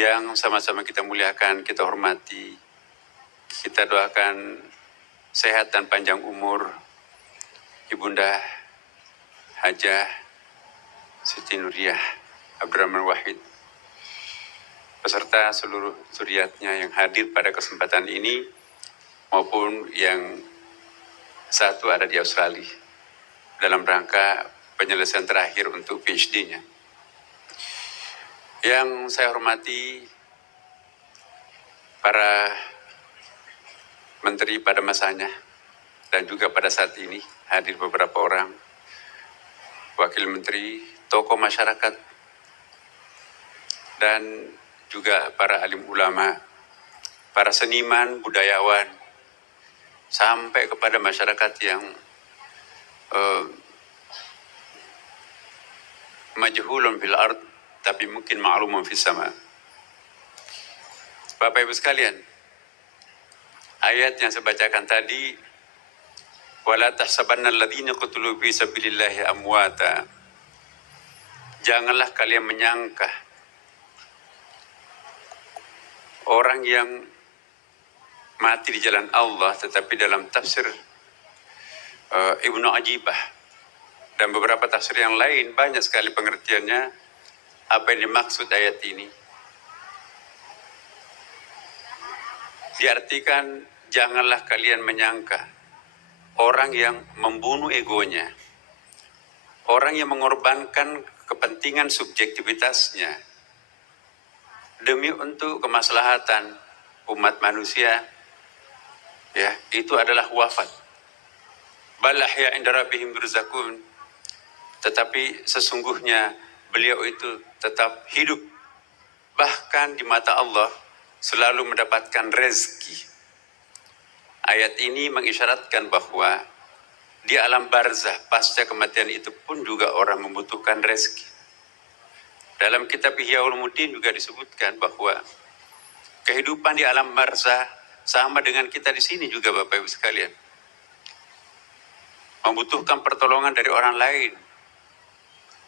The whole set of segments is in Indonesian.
yang sama-sama kita muliakan, kita hormati, kita doakan sehat dan panjang umur Ibunda Hajah Siti Nuriyah Abdurrahman Wahid beserta seluruh zuriatnya yang hadir pada kesempatan ini maupun yang satu ada di Australia dalam rangka penyelesaian terakhir untuk PhD-nya. Yang saya hormati para menteri pada masanya dan juga pada saat ini hadir beberapa orang wakil menteri, tokoh masyarakat, dan juga para alim ulama, para seniman, budayawan, sampai kepada masyarakat yang majhulun fil ard, tapi mungkin ma'lumun fis sama. Bapak Ibu sekalian, ayat yang saya bacakan tadi, wala tahsabanna alladziina qutilu fi sabilillahi amwata. Janganlah kalian menyangka orang yang mati di jalan Allah, tetapi dalam tafsir Ibnu Ajibah dan beberapa tafsir yang lain banyak sekali pengertiannya apa yang dimaksud ayat ini. Diartikan janganlah kalian menyangka orang yang membunuh egonya, orang yang mengorbankan kepentingan subjektivitasnya demi untuk kemaslahatan umat manusia, ya, itu adalah wafat. Bal ahya inda rabbihim yurzaqun. Tetapi sesungguhnya beliau itu tetap hidup, bahkan di mata Allah selalu mendapatkan rezeki. Ayat ini mengisyaratkan bahwa di alam barzah pasca kematian itu pun juga orang membutuhkan rezeki. Dalam kitab Ihya Ulumuddin juga disebutkan bahwa kehidupan di alam barzah sama dengan kita di sini juga, Bapak Ibu sekalian, membutuhkan pertolongan dari orang lain.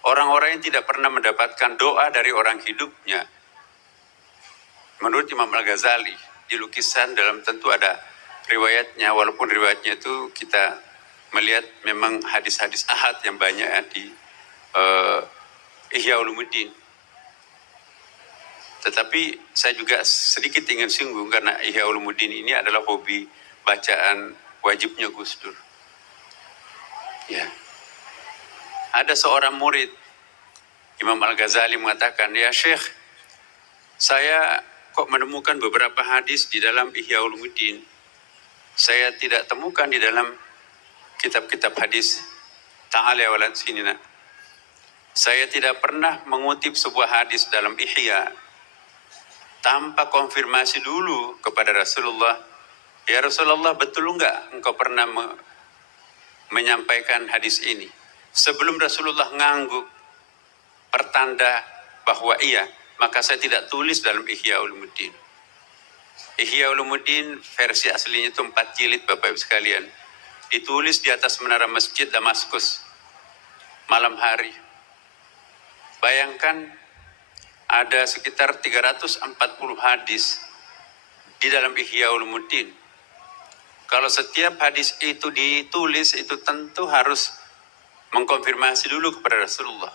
Orang-orang yang tidak pernah mendapatkan doa dari orang hidupnya. Menurut Imam Al-Ghazali, di lukisan dalam tentu ada riwayatnya, walaupun riwayatnya itu kita melihat memang hadis-hadis ahad yang banyak di Ihya Ulumuddin. Tetapi saya juga sedikit ingin singgung karena Ihya Ulumuddin ini adalah hobi bacaan wajibnya Gus Dur. Ya. Ada seorang murid Imam Al-Ghazali mengatakan, ya Syekh, saya kok menemukan beberapa hadis di dalam Ihya Ulumuddin. Saya tidak temukan di dalam kitab-kitab hadis. Ta'ala walad sinina. Saya tidak pernah mengutip sebuah hadis dalam Ihya tanpa konfirmasi dulu kepada Rasulullah. Ya Rasulullah, betul enggak engkau pernah menyampaikan hadis ini? Sebelum Rasulullah ngangguk pertanda bahwa iya, maka saya tidak tulis dalam Ihya Ulumuddin. Ihya Ulumuddin versi aslinya itu 4 jilid, Bapak Ibu sekalian. Ditulis di atas menara masjid Damaskus malam hari. Bayangkan ada sekitar 340 hadis di dalam Ihya Ulumuddin. Kalau setiap hadis itu ditulis, itu tentu harus mengkonfirmasi dulu kepada Rasulullah.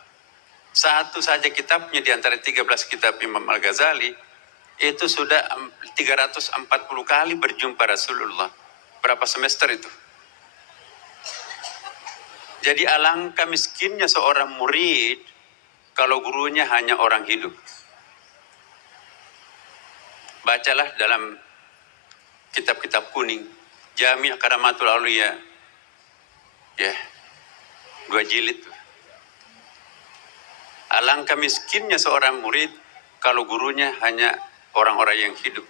Satu saja kitabnya di antara 13 kitab Imam Al-Ghazali itu sudah 340 kali berjumpa Rasulullah. Berapa semester itu? Jadi alangkah miskinnya seorang murid kalau gurunya hanya orang hidup. Bacalah dalam kitab-kitab kuning, Jami' Karamatul Auliya, ya, 2 jilid. Alangkah miskinnya seorang murid kalau gurunya hanya orang-orang yang hidup.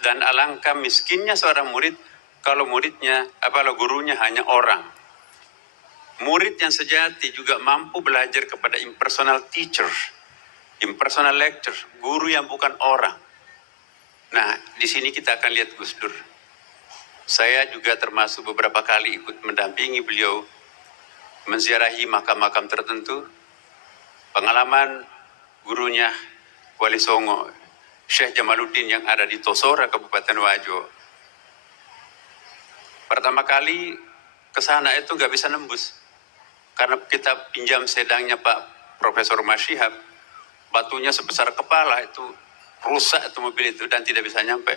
Dan alangkah miskinnya seorang murid kalau gurunya hanya orang. Murid yang sejati juga mampu belajar kepada impersonal teacher, impersonal lecturer, guru yang bukan orang. Nah, di sini kita akan lihat Gus Dur. Saya juga termasuk beberapa kali ikut mendampingi beliau menziarahi makam-makam tertentu. Pengalaman gurunya Wali Songo Syekh Jamaluddin yang ada di Tosora, Kabupaten Wajo. Pertama kali ke sana itu nggak bisa nembus. Karena kita pinjam sedangnya Pak Profesor Masyihab, batunya sebesar kepala itu rusak itu mobil itu dan tidak bisa nyampe.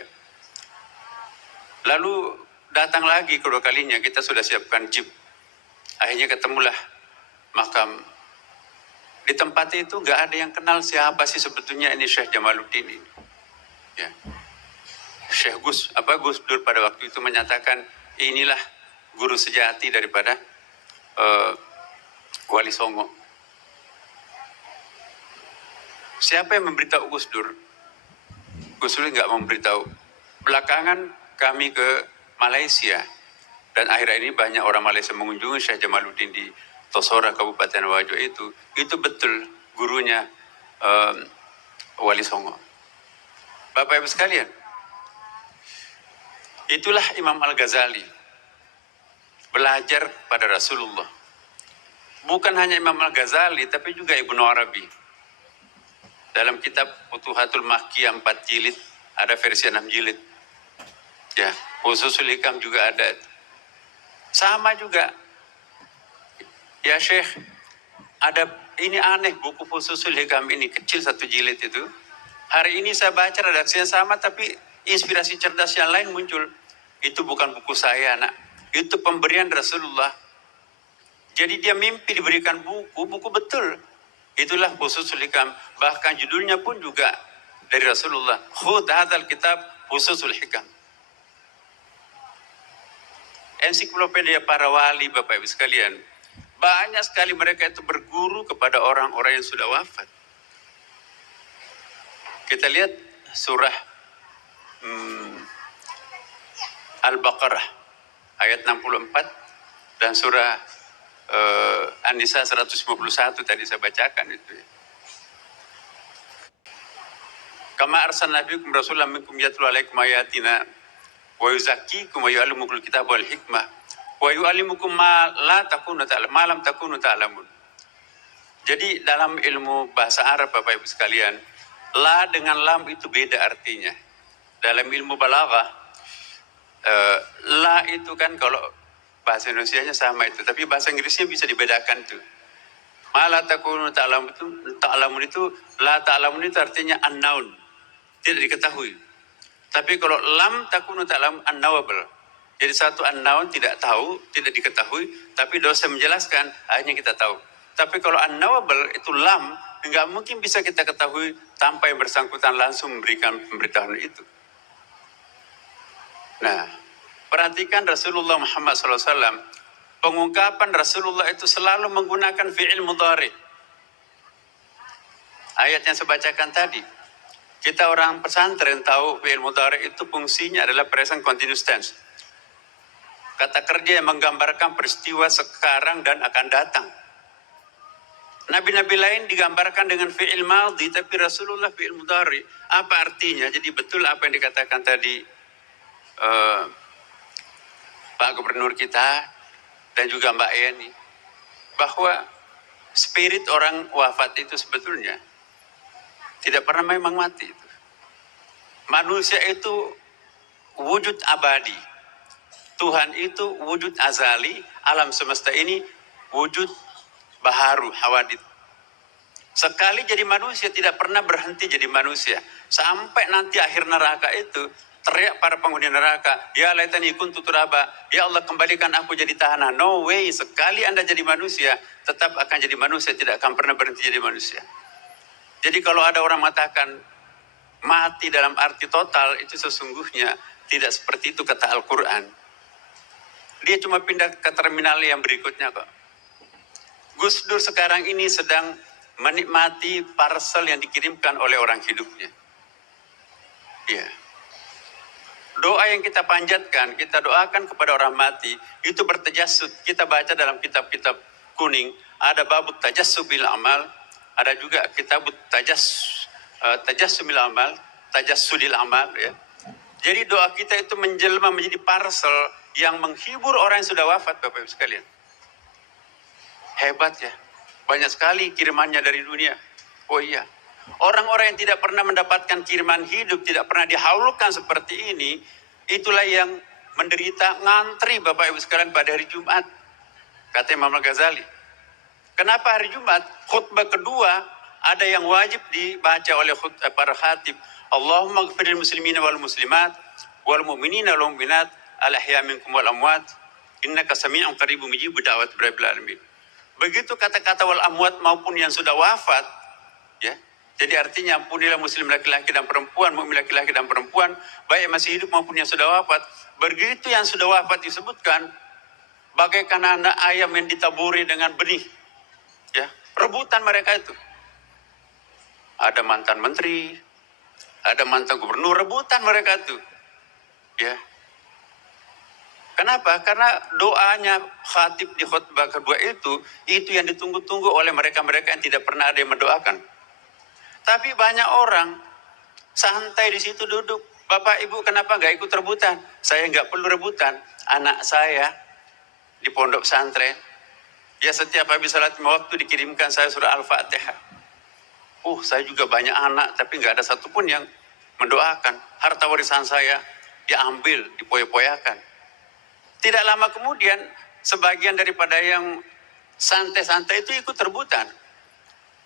Lalu datang lagi kedua kalinya, kita sudah siapkan jeep. Akhirnya ketemulah makam. Di tempat itu nggak ada yang kenal siapa sih sebetulnya ini Syekh Jamaluddin ini. Ya. Syekh Gus Dur pada waktu itu menyatakan inilah guru sejati daripada Wali Songo. Siapa yang memberitahu Gus Dur? Gus Dur nggak memberitahu. Belakangan kami ke Malaysia dan akhir ini banyak orang Malaysia mengunjungi Syekh Jamaluddin di Tosora Kabupaten Wajo itu betul gurunya Wali Songo. Bapak Ibu sekalian, itulah Imam Al-Ghazali belajar pada Rasulullah. Bukan hanya Imam Al-Ghazali tapi juga Ibnu Arabi. Dalam kitab Futuhatul Makkiyah 4 jilid ada versi 6 jilid. Ya, Fususul Hikam juga ada. Sama juga. Ya Syekh, ada ini aneh buku Fususul Hikam ini kecil 1 jilid itu. Hari ini saya baca redaksinya sama tapi inspirasi cerdas yang lain muncul. Itu bukan buku saya, Nak. Itu pemberian Rasulullah. Jadi dia mimpi diberikan buku betul. Itulah Fususul Hikam. Bahkan judulnya pun juga dari Rasulullah. Khudh hadzal kitab Fususul Hikam. Ensiklopedia para wali, Bapak Ibu sekalian. Banyak sekali mereka itu berguru kepada orang-orang yang sudah wafat. Kita lihat surah Al-Baqarah ayat 64 dan surah An-Nisa 151 tadi saya bacakan itu. Kama arsalna fiikum rasulan minkum yatlu alaikum ayatina wa yuzakkikum wa yu'allimukumul kitaba wal hikmah wa yu'allimukum ma lam takunu ta'lamun. Jadi dalam ilmu bahasa Arab Bapak Ibu sekalian, la dengan lam itu beda artinya. Dalam ilmu balaghah, la itu kan kalau bahasa Indonesianya sama itu, tapi bahasa Inggrisnya bisa dibedakan tuh. Ma la takunu ta'lamun itu la ta'lamun itu artinya unknown, tidak diketahui. Tapi kalau lam takunu ta'lamun unknowable. Jadi satu unknown tidak tahu, tidak diketahui, tapi dosen menjelaskan akhirnya kita tahu. Tapi kalau unknowable itu lam, enggak mungkin bisa kita ketahui tanpa yang bersangkutan langsung memberikan pemberitahuan itu. Nah, perhatikan Rasulullah Muhammad SAW, pengungkapan Rasulullah itu selalu menggunakan fi'il mudhari. Ayat yang saya bacakan tadi, kita orang pesantren tahu fi'il mudhari itu fungsinya adalah present continuous tense. Kata kerja yang menggambarkan peristiwa sekarang dan akan datang. Nabi-nabi lain digambarkan dengan fi'il madhi, tapi Rasulullah fi'il mudhari. Apa artinya? Jadi betul apa yang dikatakan tadi Pak Gubernur kita dan juga Mbak Yeni, bahwa spirit orang wafat itu sebetulnya tidak pernah memang mati. Manusia itu wujud abadi. Tuhan itu wujud azali, alam semesta ini wujud baharu, hawadith. Sekali jadi manusia tidak pernah berhenti jadi manusia. Sampai nanti akhir neraka itu teriak para penghuni neraka, ya laitani kuntu turaba, ya Allah kembalikan aku jadi tanah. No way, sekali Anda jadi manusia, tetap akan jadi manusia, tidak akan pernah berhenti jadi manusia. Jadi kalau ada orang mengatakan mati dalam arti total, itu sesungguhnya tidak seperti itu kata Al-Quran. Dia cuma pindah ke terminal yang berikutnya kok. Gus Dur sekarang ini sedang menikmati parcel yang dikirimkan oleh orang hidupnya. Iya. Doa yang kita panjatkan, kita doakan kepada orang mati, itu bertajassud. Kita baca dalam kitab-kitab kuning, ada babut tajassubil amal, ada juga kitabut tajassumil amal, tajassudil amal, ya. Jadi doa kita itu menjelma menjadi parcel yang menghibur orang yang sudah wafat, Bapak Ibu sekalian. Hebat ya. Banyak sekali kirimannya dari dunia. Oh iya. Orang-orang yang tidak pernah mendapatkan kiriman hidup, tidak pernah dihaulkan seperti ini, itulah yang menderita ngantri Bapak Ibu sekalian pada hari Jumat. Kata Imam Al-Ghazali. Kenapa hari Jumat? Khutbah kedua ada yang wajib dibaca oleh para khatib. Allahumma ghfiril muslimina wal muslimat wal mu'minina wal mu'minat al ahya minkum wal amwat innaka sami'un qaribun mujibud da'wat rabbil alamin. Begitu kata-kata wal amwat maupun yang sudah wafat, ya. Jadi artinya ampunilah muslim laki-laki dan perempuan, mukmin laki-laki dan perempuan, baik yang masih hidup maupun yang sudah wafat. Begitu yang sudah wafat disebutkan, bagaikan anak ayam yang ditaburi dengan benih. Ya, rebutan mereka itu. Ada mantan menteri, ada mantan gubernur, rebutan mereka itu. Ya. Kenapa? Karena doanya khatib di khutbah kedua itu yang ditunggu-tunggu oleh mereka-mereka yang tidak pernah ada yang mendoakan. Tapi banyak orang santai di situ duduk. Bapak Ibu kenapa nggak ikut rebutan? Saya nggak perlu rebutan. Anak saya di pondok pesantren, ya setiap habis salat waktu dikirimkan saya surah Al-Fatihah. Saya juga banyak anak, tapi nggak ada satupun yang mendoakan. Harta warisan saya diambil, dipoya-poyakan. Tidak lama kemudian, sebagian daripada yang santai-santai itu ikut rebutan.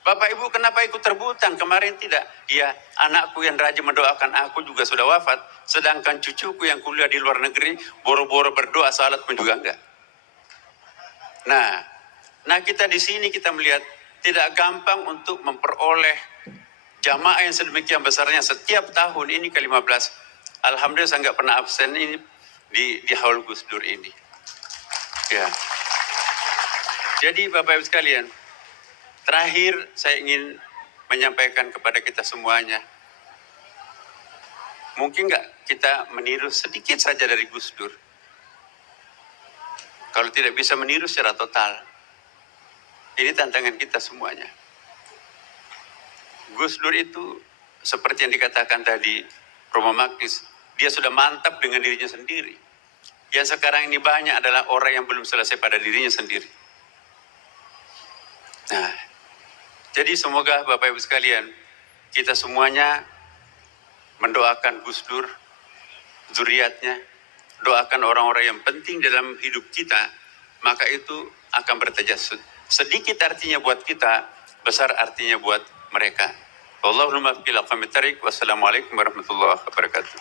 Bapak Ibu kenapa ikut rebutan? Kemarin tidak. Ya, anakku yang rajin mendoakan aku juga sudah wafat. Sedangkan cucuku yang kuliah di luar negeri, boro-boro berdoa, salat pun juga enggak. Nah kita di sini kita melihat tidak gampang untuk memperoleh jamaah yang sedemikian besarnya setiap tahun ini ke-15. Alhamdulillah saya nggak pernah absen ini di Haul Gus Dur ini. Ya. Jadi Bapak Ibu sekalian, terakhir saya ingin menyampaikan kepada kita semuanya, mungkin nggak kita meniru sedikit saja dari Gus Dur? Kalau tidak bisa meniru secara total, ini tantangan kita semuanya. Gus Dur itu seperti yang dikatakan tadi Romo Magnis, dia sudah mantap dengan dirinya sendiri. Yang sekarang ini banyak adalah orang yang belum selesai pada dirinya sendiri. Nah, jadi semoga Bapak Ibu sekalian, kita semuanya mendoakan Gus Dur, zuriatnya, doakan orang-orang yang penting dalam hidup kita, maka itu akan bertajasud. Sedikit artinya buat kita, besar artinya buat mereka. Wassalamualaikum warahmatullahi wabarakatuh.